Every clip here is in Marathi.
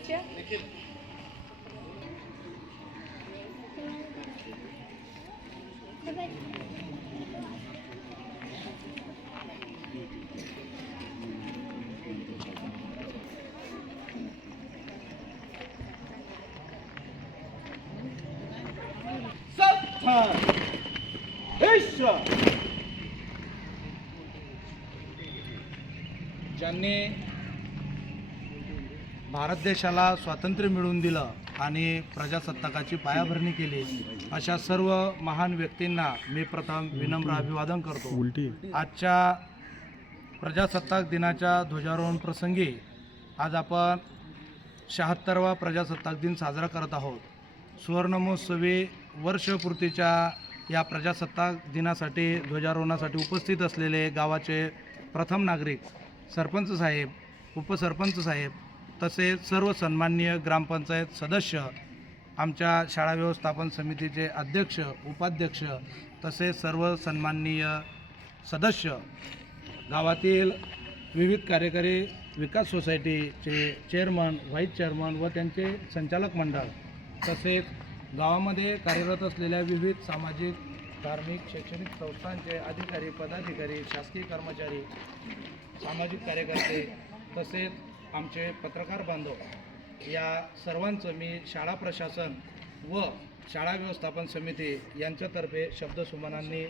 Türkçe? Peki. Evet. Sattar. Eşra. Bharat देशाला स्वातंत्र्य मिळवून दिलं आणि प्रजासत्ताकाची पायाभरणी केली अशा सर्व महान व्यक्तींना मी प्रथम विनम्र अभिवादन करतो. आजच्या प्रजासत्ताक दिनाच्या ध्वजारोहण प्रसंगी आज आपण शहात्तरवा प्रजासत्ताक दिन साजरा करत आहोत. सुवर्णमहोत्सवी वर्षपूर्तीच्या या प्रजासत्ताक दिनासाठी ध्वजारोहणासाठी उपस्थित असलेले गावाचे प्रथम नागरिक सरपंच साहेब उपसरपंच साहेब तसेच सर्व सन्माननीय ग्रामपंचायत सदस्य आमच्या शाळा व्यवस्थापन समितीचे अध्यक्ष उपाध्यक्ष तसेच सर्व सन्माननीय सदस्य गावातील विविध कार्यकारी विकास सोसायटीचे चेअरमन व्हाईस चेअरमन व त्यांचे संचालक मंडळ तसेच गावामध्ये कार्यरत असलेल्या विविध सामाजिक धार्मिक शैक्षणिक संस्थांचे अधिकारी पदाधिकारी शासकीय कर्मचारी सामाजिक कार्यकर्ते तसेच आमचे पत्रकार बांधव या सर्वांचं मी शाळा प्रशासन व शाळा व्यवस्थापन समिती यांच्यातर्फे शब्दसुमनांनी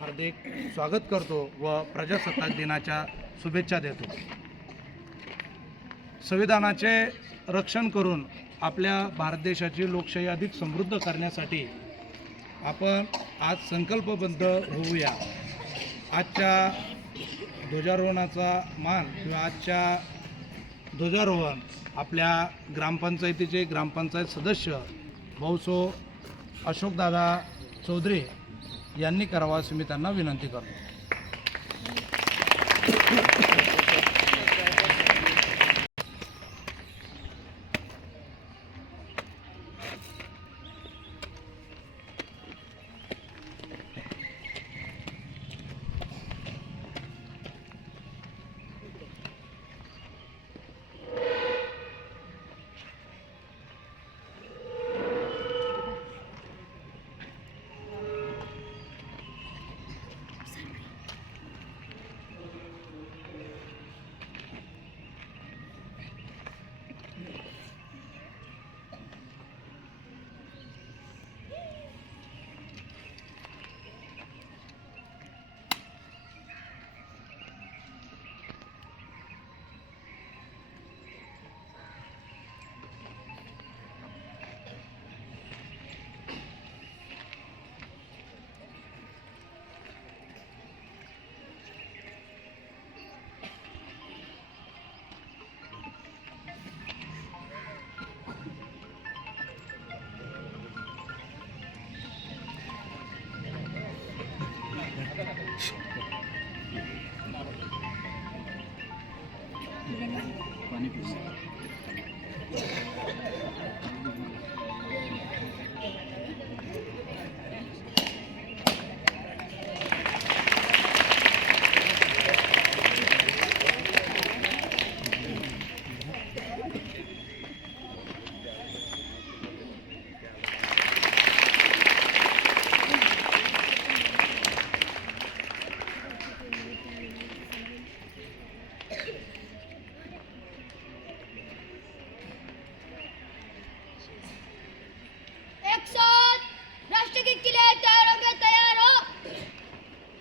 हार्दिक स्वागत करतो व प्रजासत्ताक दिनाच्या शुभेच्छा देतो. संविधानाचे रक्षण करून आपल्या भारत देशाची लोकशाही अधिक समृद्ध करण्यासाठी आपण आज संकल्पबद्ध होऊया. आजच्या ध्वजारोहणाचा मान किंवा आजच्या ध्वजारोहण आपल्या ग्रामपंचायतीचे ग्रामपंचायत सदस्य भाऊसो अशोकदादा चौधरी यांनी करावा असं मी त्यांना विनंती करतो. पानी पीस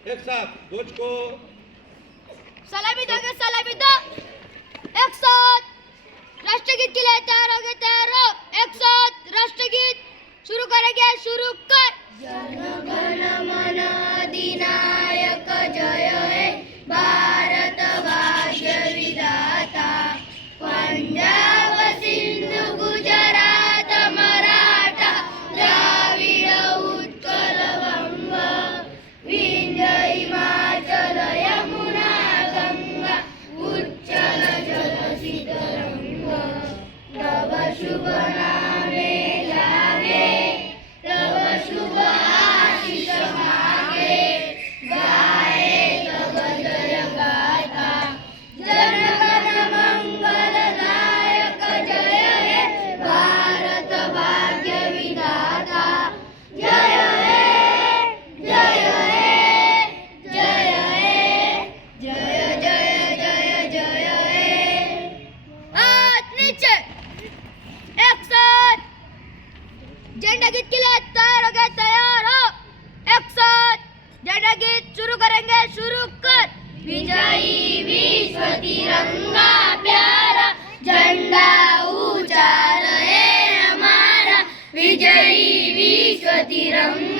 एक साथ ध्वज को। सलामी दोगे सलामी दो। एक साथ राष्ट्रगीत के लिए तैयार हो गए तैयार हो। एक साथ राष्ट्रगीत शुरू करेंगे शुरू कर। जन गण मन अधिनायक जय। തിരങ്ങ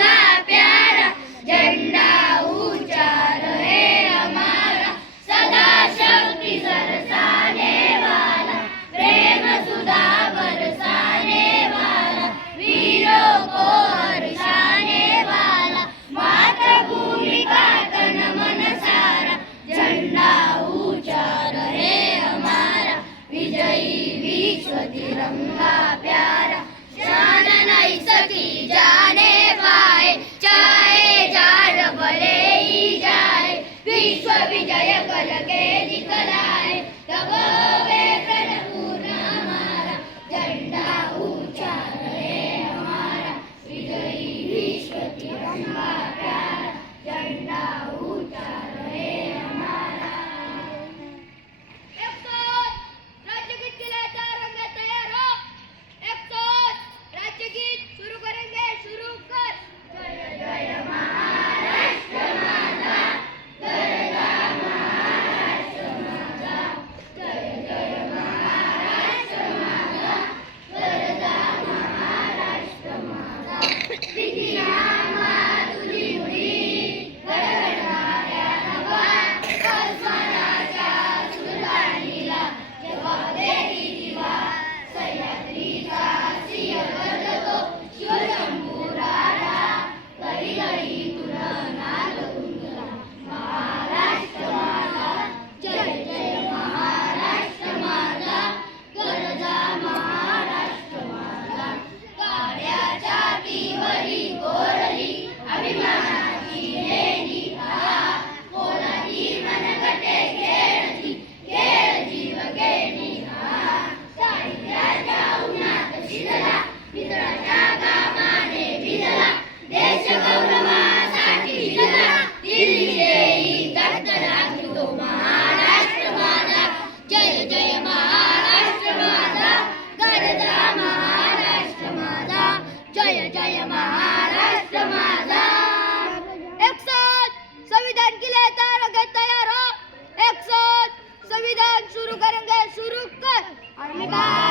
Bye.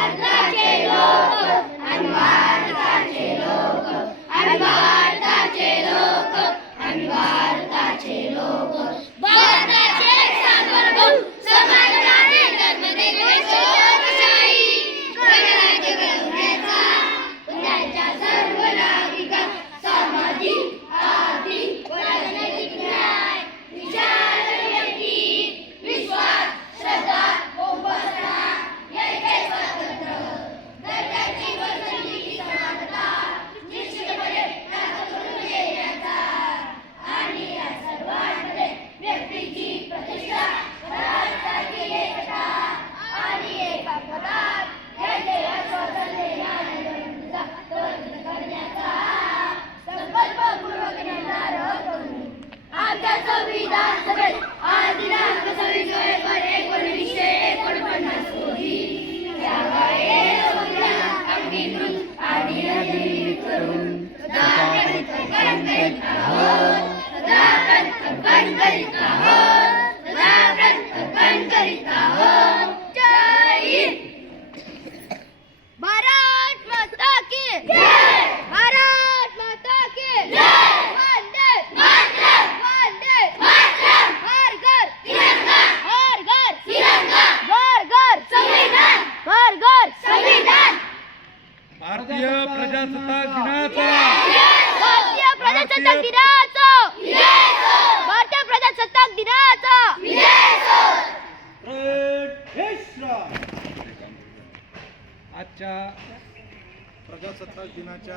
प्रजासत्ताक दिनाच्या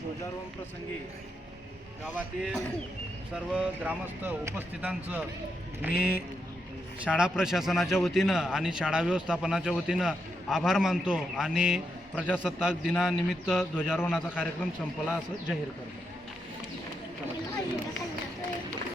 ध्वजारोहण प्रसंगी गावातील सर्व ग्रामस्थ उपस्थितांचं मी शाळा प्रशासनाच्या वतीनं आणि शाळा व्यवस्थापनाच्या वतीनं आभार मानतो आणि प्रजासत्ताक दिनानिमित्त ध्वजारोहणाचा कार्यक्रम संपला असं जाहीर करतो.